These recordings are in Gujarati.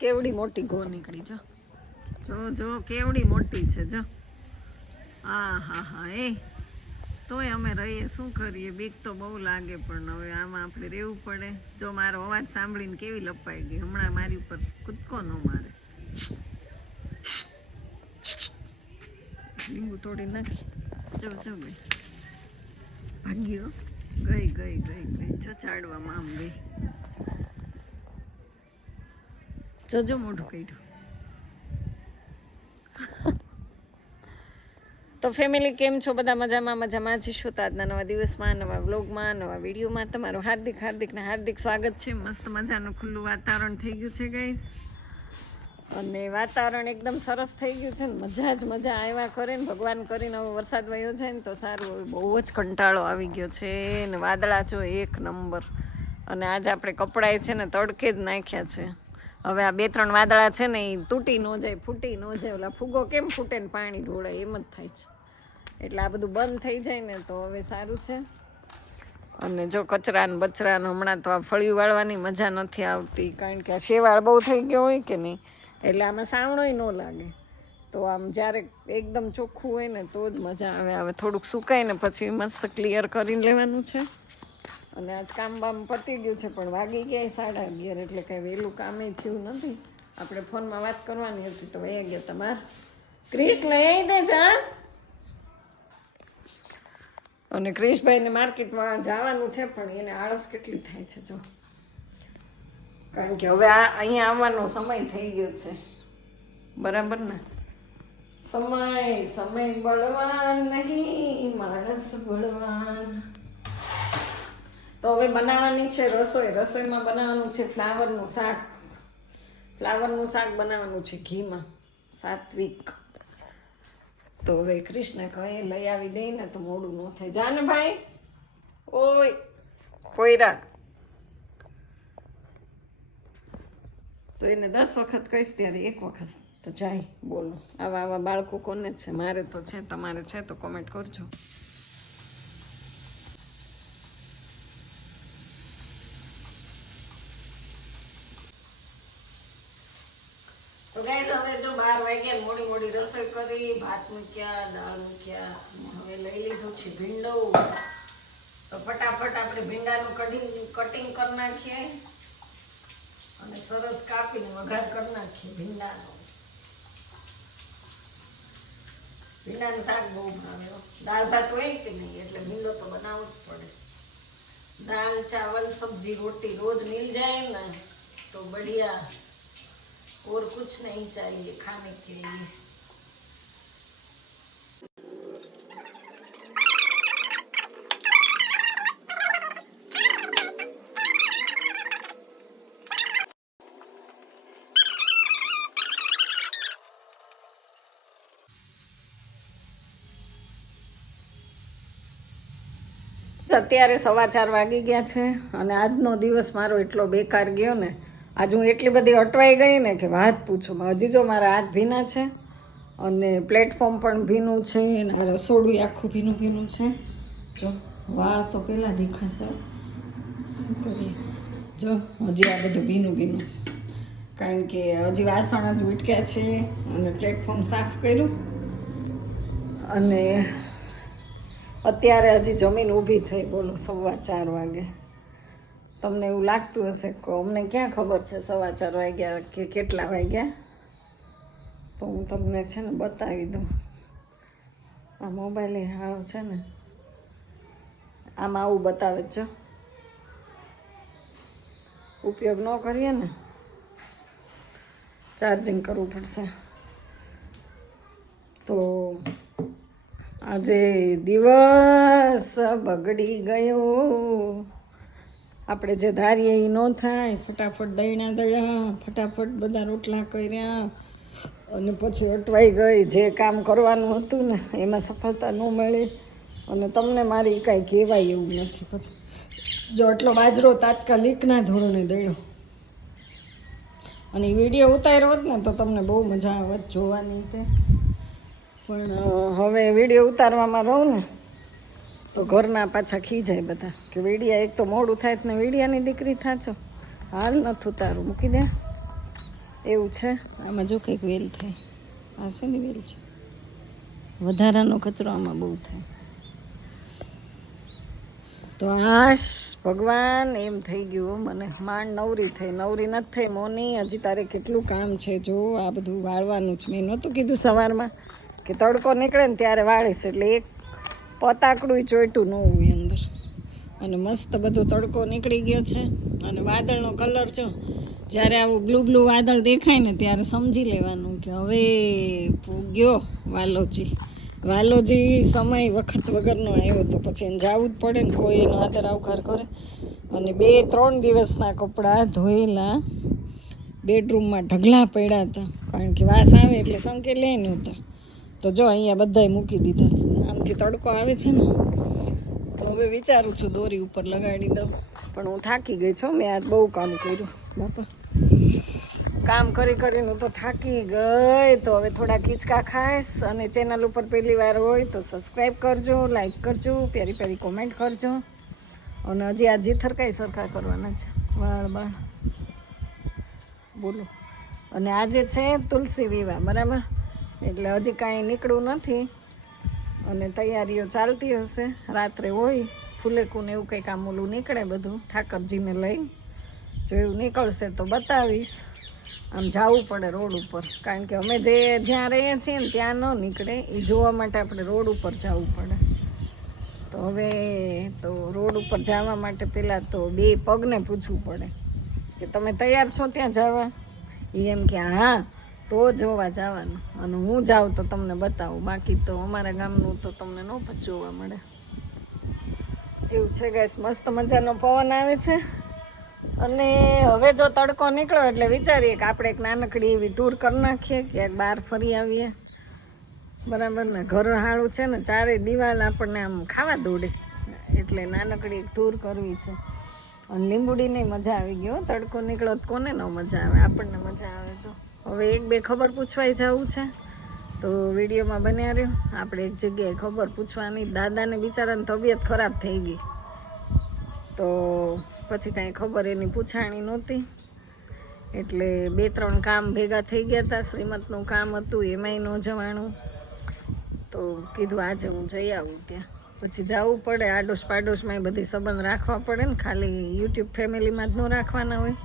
કેવડી મોટી ગો નીકળી જો જો જો કેવડી મોટી છે જો હા હા હા એ તોય અમે રહીએ શું કરીએ બીક તો બહુ લાગે પણ હવે આમાં આપણે રહેવું પડે જો મારો અવાજ સાંભળીને કેવી લપાઈ ગઈ હમણાં મારી ઉપર કૂદકો ન મારે લીંબુ તોડી નાખી જો જો ગઈ ભાગ્યો ગઈ ગઈ ગઈ ગઈ ચચાડવામાં આમ ગઈ જજો મોઢું કાઢ્યું તો ફેમિલી કેમ છો બધા મજામાં જઈશું તો આજના નવા દિવસમાં નવા વ્લોગમાં નવા વિડીયોમાં તમારું હાર્દિક સ્વાગત છે મસ્ત મજાનું ખુલ્લું વાતાવરણ થઈ ગયું છે ગાઈસ અને વાતાવરણ એકદમ સરસ થઈ ગયું છે ને મજા આવ્યા કરે ને ભગવાન કરીને હવે વરસાદ વયો જાય ને તો સારું હવે બહુ જ કંટાળો આવી ગયો છે ને વાદળા જો એક નંબર અને આજે આપણે કપડાએ છે ને તડકે જ નાખ્યા છે હવે આ 2-3 વાદળા છે ને એ તૂટી ન જાય ફૂટી ન જાય ઓલા ફૂગો કેમ ફૂટે ને પાણી ઢોળાય એમ જ થાય છે એટલે આ બધું બંધ થઈ જાય ને તો હવે સારું છે અને જો કચરા ને બચરા ને હમણાં તો આ ફળિયું વાળવાની મજા નથી આવતી કારણ કે આ શેવાળ બહુ થઈ ગયો હોય કે નહીં એટલે આમાં સાવણોય ન લાગે તો આમ જ્યારે એકદમ ચોખ્ખું હોય ને તો જ મજા આવે હવે થોડુંક સુકાય ને પછી મસ્ત ક્લિયર કરીને લેવાનું છે અને આજ કામ બામ પતી ગયું છે પણ વાગી ગયા 11:30 એટલે કાંઈ વહેલું કામે થયું નથી આપણે ફોનમાં વાત કરવાની હતી તો વહી ગયા તમાર ક્રિશ લઈ આવી દે જા અને ક્રિશભાઈને માર્કેટમાં જવાનું છે પણ એને આળસ કેટલી થાય છે જો કારણ કે હવે અહીંયા આવવાનો સમય થઈ ગયો છે બરાબર ને સમય બળવાન નહીં માણસ બળવાન તો હવે બનાવવાની છે રસોઈમાં બનાવવાનું છે ફ્લાવરનું શાક બનાવવાનું છે ઘીમાં સાત્વિક તો હવે કૃષ્ણ કહે લઈ આવી દઈ ને તો મોડું ન થાય જાને ભાઈ ઓય કોયરા તો એને 10 વખત કહીશ ત્યારે 1 વખત તો જાય બોલો આવા બાળકો કોને છે મારે તો છે તમારે છે તો કોમેન્ટ કરજો તો ગાઈસ હવે જો 12 વાગ્યા મોડી રસોઈ કરી ભાત મૂક્યા દાળ મૂક્યા હવે લઈ લીધું છે ભીંડો તો ફટાફટ આપણે ભીંડાનું કટિંગ કરી નાખીએ અને સરસ કાપીને વઘાર કરી નાખીએ ભીંડાનું શાક બહુ ભાવે દાળ ભાત હોય કે નહીં એટલે ભીંડો તો બનાવવો જ પડે દાળ ચાવલ સબ્જી રોટી રોજ મિલ જાય ને તો बढ़िया और कुछ नहीं चाहिए खाने के लिए અત્યારે 4:15 વાગી ગયા છે અને આજનો દિવસ મારો એટલો બેકાર ગયો ને આજ હું એટલી બધી અટવાઈ ગઈ ને કે વાત પૂછો હજી જો મારા હાથ ભીના છે અને પ્લેટફોર્મ પણ ભીનું છે અને આ રસોડું આખું ભીનું છે જો વાળ તો પહેલાં દેખાશે શું કરીએ જો હજી આ બધું ભીનું કારણ કે હજી વાસણ જ ઉટક્યા છે અને પ્લેટફોર્મ સાફ કર્યું અને અત્યારે હજી જમીન ઊભી થઈ બોલો 4:15 વાગે તમને એવું લાગતું હશે કે અમને ક્યાં ખબર છે 4:15 વાગ્યા કે કેટલા વાગ્યા તો હું તમને છે ને બતાવી દઉં આ મોબાઈલ એ હાળો છે ને આમાં આવું બતાવે જો ઉપયોગ ન કરીએ ને ચાર્જિંગ કરવું પડશે તો આજે દિવસ બગડી ગયો આપણે જે ધારીએ એ ન થાય ફટાફટ દળ્યા ફટાફટ બધા રોટલા કર્યા અને પછી અટવાઈ ગઈ જે કામ કરવાનું હતું ને એમાં સફળતા ન મળે અને તમને મારી કાંઈ કહેવાય એવું નથી પછી જો આટલો બાજરો તાત્કાલિકના ધોરણે દળ્યો અને વિડીયો ઉતાર્યો હોત ને તો તમને બહુ મજા આવત જોવાની તે પણ હવે વિડીયો ઉતારવામાં રહું ને તો ઘરના પાછા ખીજાય બધા કે વીડિયા એક તો મોડું થાય ને વીડિયાની દીકરી થાચો હાલ નથી ઉતારું મૂકી દે એવું છે. આમાં જો કંઈક વેલ થાય, આ શેની વેલ છે? વધારાનો કચરો આમાં બહુ થાય. તો આશ ભગવાન એમ થઈ ગયું મને, માંડ નવરી થઈ. નવરી નથી થઈ મોની, હજી તારે કેટલું કામ છે. જો આ બધું વાળવાનું જ. મેં નહોતું કીધું સવારમાં કે તડકો નીકળે ને ત્યારે વાળીશ, એટલે એક પતાકડું ચોઈટું ન હોય અંદર. અને મસ્ત બધો તડકો નીકળી ગયો છે. અને વાદળનો કલર જો, જ્યારે આવું બ્લુ બ્લુ વાદળ દેખાય ને ત્યારે સમજી લેવાનું કે હવે ગયો વાલોજી. વાલોજી સમય વખત વગરનો આવ્યો તો પછી એને જવું જ પડે ને, કોઈ એનો આદર આવકાર કરે. અને 2-3 દિવસના કપડાં ધોયેલા બેડરૂમમાં ઢગલા પડ્યા હતા, કારણ કે વાસ આવે એટલે સંકે લે નહોતા. તો જો અહીંયા બધાય મૂકી દીધા. આમથી તડકો આવે છે ને, તો હવે વિચારું છું દોરી ઉપર લગાડી દઉં. પણ હું થાકી ગઈ છું. મેં આજ બહુ કામ કર્યું બાપા, કામ કરી કરીને તો થાકી ગઈ. તો હવે થોડા ખીચકા ખાઈશ. અને ચેનલ ઉપર પહેલી વાર હોય તો સબસ્ક્રાઈબ કરજો, લાઈક કરજો, પ્યારી પ્યારી કોમેન્ટ કરજો. અને હજી આ જીથર કઈ સરખા કરવાના છે, વાળ બાળ બોલો. અને આજે છે તુલસી વિવાહ, બરાબર? એટલે હજી કાંઈ નીકળવું નથી અને તૈયારીઓ ચાલતી હશે. રાત્રે હોય ફૂલેકું ને એવું કંઈક આમ ઓલું નીકળે બધું ઠાકરજીને લઈને. જો એવું નીકળશે તો બતાવીશ. આમ જવું પડે રોડ ઉપર, કારણ કે અમે જ્યાં રહીએ છીએ ને ત્યાં ન નીકળે. એ જોવા માટે આપણે રોડ ઉપર જવું પડે. તો હવે તો રોડ ઉપર જવા માટે પહેલાં તો 2 પગને પૂછવું પડે કે તમે તૈયાર છો ત્યાં જવા? એ એમ કે હા, તો જોવા જવાનું. અને હું જાઉં તો તમને બતાવું, બાકી તો અમારા ગામનું તો તમને ન જોવા મળે. એવું છે ગાઈસ, મસ્ત મજાનો પવન આવે છે. અને હવે જો તડકો નીકળ્યો એટલે વિચારીએ કે આપણે એક નાનકડી એવી ટૂર કરી નાખીએ, ક્યાંક બહાર ફરી આવીએ, બરાબર ને? ઘર હાળું છે ને, 4 દિવાલ આપણને આમ ખાવા દોડે, એટલે નાનકડી એક ટૂર કરવી છે. અને લીંબુડીની મજા આવી ગયો. તડકો નીકળો તો કોને ન મજા આવે, આપણને મજા આવે. તો હવે 1-2 ખબર પૂછવાય જવું છે, તો વિડીયોમાં બન્યા રહ્યો. આપણે એક જગ્યાએ ખબર પૂછવાની. દાદાને બિચારાની તબિયત ખરાબ થઈ ગઈ, તો પછી કાંઈ ખબર એની પૂછાણી નહોતી. એટલે 2-3 કામ ભેગા થઈ ગયા હતા. શ્રીમતનું કામ હતું, એમાંય ન જવાનું. તો કીધું આજે હું જઈ આવું ત્યાં. પછી જવું પડે. આડોશ પાડોશમાં એ બધી સંબંધ રાખવા પડે ને, ખાલી યુટ્યુબ ફેમિલીમાં જ ન રાખવાના હોય.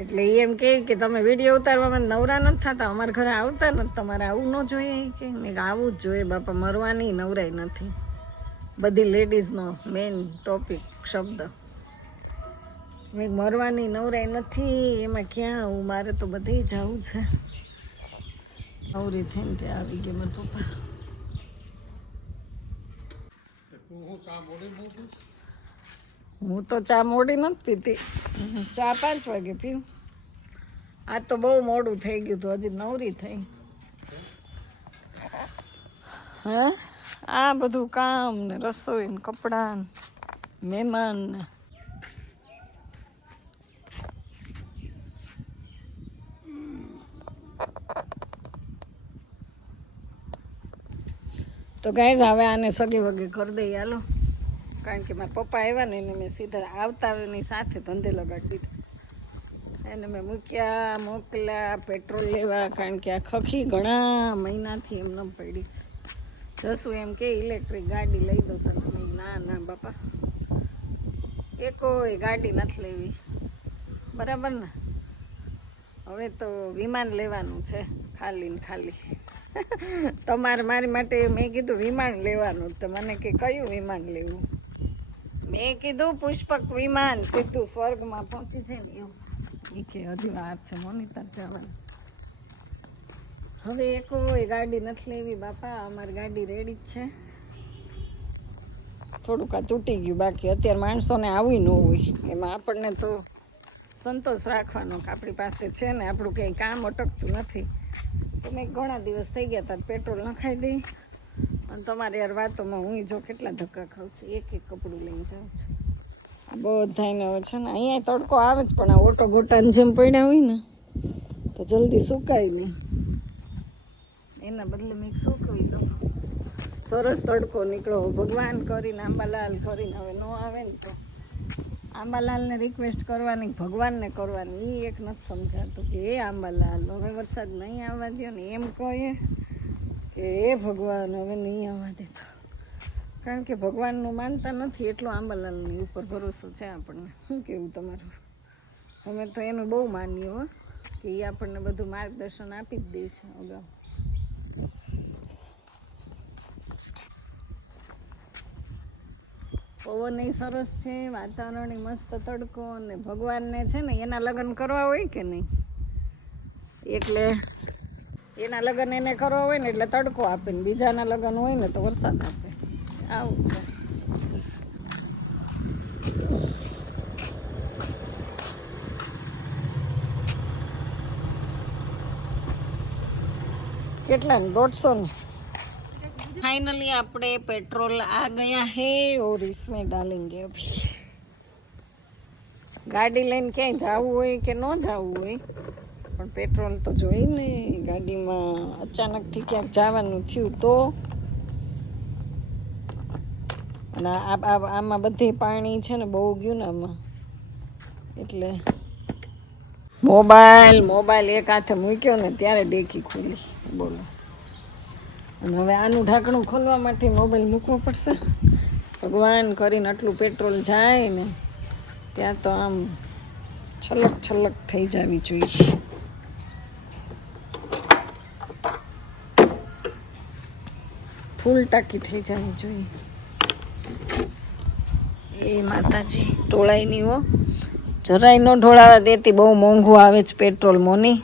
એટલે એમ કહે કે તમે વિડીયો ઉતારવામાં નવરા નથી થતા, અમારા ઘરે આવતા નથી, તમારે આવું ન જોઈએ. કે મેં આવું જ જોઈએ બાપા, મરવાની નવરાઈ નથી. બધી લેડીઝનો મેઇન ટોપિક શબ્દ, મેં મરવાની નવરાઈ નથી. એમાં ક્યાં આવું, મારે તો બધે જવું છે. નવરી થઈને ત્યાં આવી ગયા મારા પપ્પા. હું તો ચા મોડી નથી પીતી, ચા 5 વાગે પીવું. આજ તો બહુ મોડું થઈ ગયું હતું, હજી નવરી થઈ. હા, આ બધું કામ ને રસોઈ ને કપડાં ને મહેમાન ને. તો ગાઈઝ હવે આને સગી વગે કરી દઈએ હાલો, કારણ કે મારા પપ્પા આવ્યા ને એને મેં સીધા આવતાની સાથે ધંધે લગાડી દીધા. એને મેં મૂક્યા, મોકલ્યા પેટ્રોલ લેવા, કારણ કે આ ખખી ઘણા મહિનાથી એમને પડી છે. જશું એમ કે ઇલેક્ટ્રિક ગાડી લઈ દો તને. ના ના બાપા, એકોય ગાડી નથી લેવી, બરાબર ને? હવે તો વિમાન લેવાનું છે, ખાલી ને ખાલી. તમારે મારી માટે મેં કીધું વિમાન લેવાનું, તો મને કે કયું વિમાન લેવું? મેં કીધું પુષ્પક વિમાન, સીધું સ્વર્ગમાં પહોંચી જાય ને એવું. એ કે હજી વાર છે મોનિટર જવાનું. હવે કોઈ ગાડી નથી લેવી બાપા, અમારી ગાડી રેડી જ છે. થોડુંક આ તૂટી ગયું, બાકી અત્યારે માણસોને આવું ન હોય. એમાં આપણને તો સંતોષ રાખવાનો કે આપણી પાસે છે ને, આપણું કંઈ કામ અટકતું નથી. તો મેં ઘણા દિવસ થઈ ગયા હતા, પેટ્રોલ નખાઈ દઈ. અને તમારે યાર વાતોમાં હું જો કેટલા ધક્કા ખાઉં છું, એક કપડું લઈને જાઉં છું. બધાને હવે છે ને અહીંયા તડકો આવે જ, પણ આ ઓટો ગોટાની જેમ પડ્યા હોય ને તો જલ્દી સુકાય નહીં. એના બદલે મેં સૂકવી દઉં. સરસ તડકો નીકળો ભગવાન કરીને, આંબાલાલ કરીને. હવે ન આવે ને તો આંબાલાલને રિક્વેસ્ટ કરવાની, ભગવાનને કરવાની, એ એક નથી સમજાતું કે એ આંબાલાલ હવે વરસાદ નહીં આવવા દો ને, એમ કહે કે એ ભગવાન હવે નહીં આવવા દેતો. કારણ કે ભગવાનનું માનતા નથી એટલો આંબાલાલની ઉપર ભરોસો છે આપણને. શું કેવું તમારું? અમે તો એનું બહુ માનીએ હો, કે એ આપણને બધું માર્ગદર્શન આપી જ દે છે અગાઉ. પવન સરસ છે, વાતાવરણ મસ્ત, તડકો, અને ભગવાનને છે ને એના લગ્ન કરવા હોય કે નહીં, એટલે એના લગ્ન એને કરવા હોય ને એટલે તડકો આપે ને બીજાના લગ્ન હોય ને તો વરસાદ આપે. આવું છે. કેટલા ને 150 ને. फाइनली આપણે पेट्रोल आ गया है और इसमें डालेंगे अभी. ગાડી લઈને ક્યાંય જવું હોય કે ન જવું હોય પણ પેટ્રોલ તો જોઈએ ને. ગાડીમાં અચાનકથી ક્યાંક જવાનું થયું તો, અને આમાં બધે પાણી છે ને બહુ ગયું ને આમાં, એટલે મોબાઈલ એક હાથે મૂક્યો ને ત્યારે ડેકી ખુલી. બોલો. અને હવે આનું ઢાંકણું ખોલવા માટે મોબાઈલ મૂકવો પડશે. ભગવાન કરીને આટલું પેટ્રોલ જાય ને ત્યાં તો આમ છલક થઈ જવી જોઈએ. ફૂલ ટાંકી થઈ જવી જોઈએ. એ માતાજી ઢોળાય નહીં હો, જરાય ન ઢોળાવા દેતી. બહુ મોંઘું આવે છે પેટ્રોલ મોની.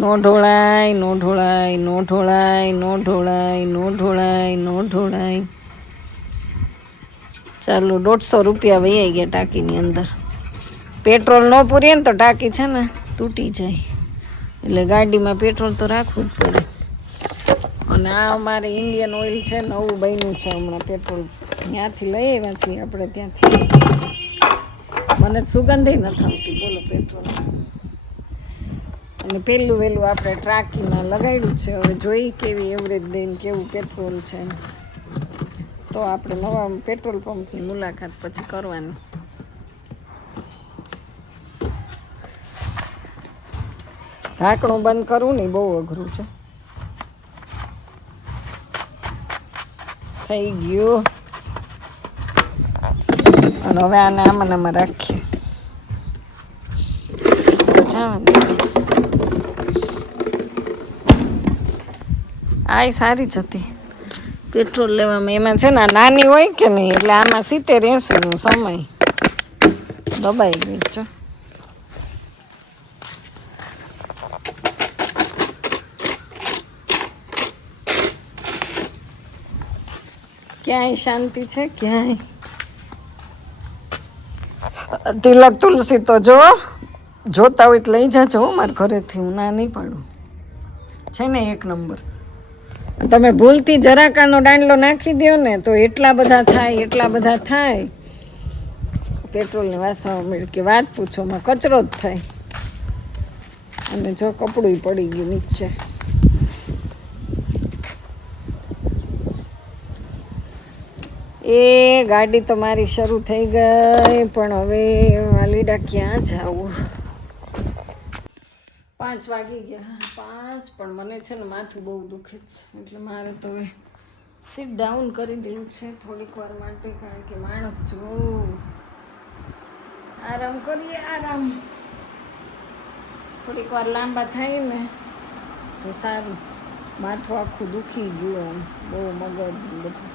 નો ઢોળાય. ચાલો 150 રૂપિયા વહી ગયા ટાંકીની અંદર. પેટ્રોલ ન પૂરીએ ને તો ટાંકી છે ને તૂટી જાય, એટલે ગાડીમાં પેટ્રોલ તો રાખવું જ પડે. અને આ અમારે ઇન્ડિયન ઓઇલ છે, નવું બન્યું છે હમણાં પેટ્રોલ. ત્યાંથી લઈ આવ્યા છીએ આપણે ત્યાંથી. મને સુગંધ નથી આવતી બોલો પેટ્રોલ. અને પહેલું વહેલું આપણે ટાંકીમાં લગાડ્યું છે. હવે જોઈ કેવી એવરેજ દઈને કેવું પેટ્રોલ છે, તો આપણે નવા પેટ્રોલ પંપની મુલાકાત પછી કરવાની. ઢાંકણું બંધ કરવું ને બહુ અઘરું છે. થઈ ગયું. અને હવે આને આમાં રાખીએ. આ સારી જ હતી પેટ્રોલ લેવામાં. એમાં છે ને નાની હોય કે નહીં, એટલે આમાં 70-80 સમય દબાઈ ગઈ છે. ક્યાંય શાંતિ છે ક્યાંય. તિલક તુલસી તો જોતા હોય તો લઈ જાજો મારા ઘરેથી. હું ના નહીં પાડું. છે ને એક નંબર. તમે ભૂલથી જરાકાનો દાંડલો નાખી દો ને તો એટલા બધા થાય. પેટ્રોલની વાસણ મળે કે વાત પૂછોમાં કચરો જ થાય. અને જો કપડું પડી ગયું નીચે. એ ગાડી તો મારી શરૂ થઈ ગઈ, પણ હવે વાલીડા ક્યાં જાવું. 5 વાગી ગયા. 5 પણ મને છે ને માથું બહુ દુખે છે, એટલે મારે તો હવે સીટ ડાઉન કરી દેવું છે થોડીક વાર માટે. કારણ કે માણસ છો, આરામ કરીએ. થોડીક વાર લાંબા થાય ને તો સારું. માથું આખું દુખી ગયું, આમ બહુ મગજ બધું.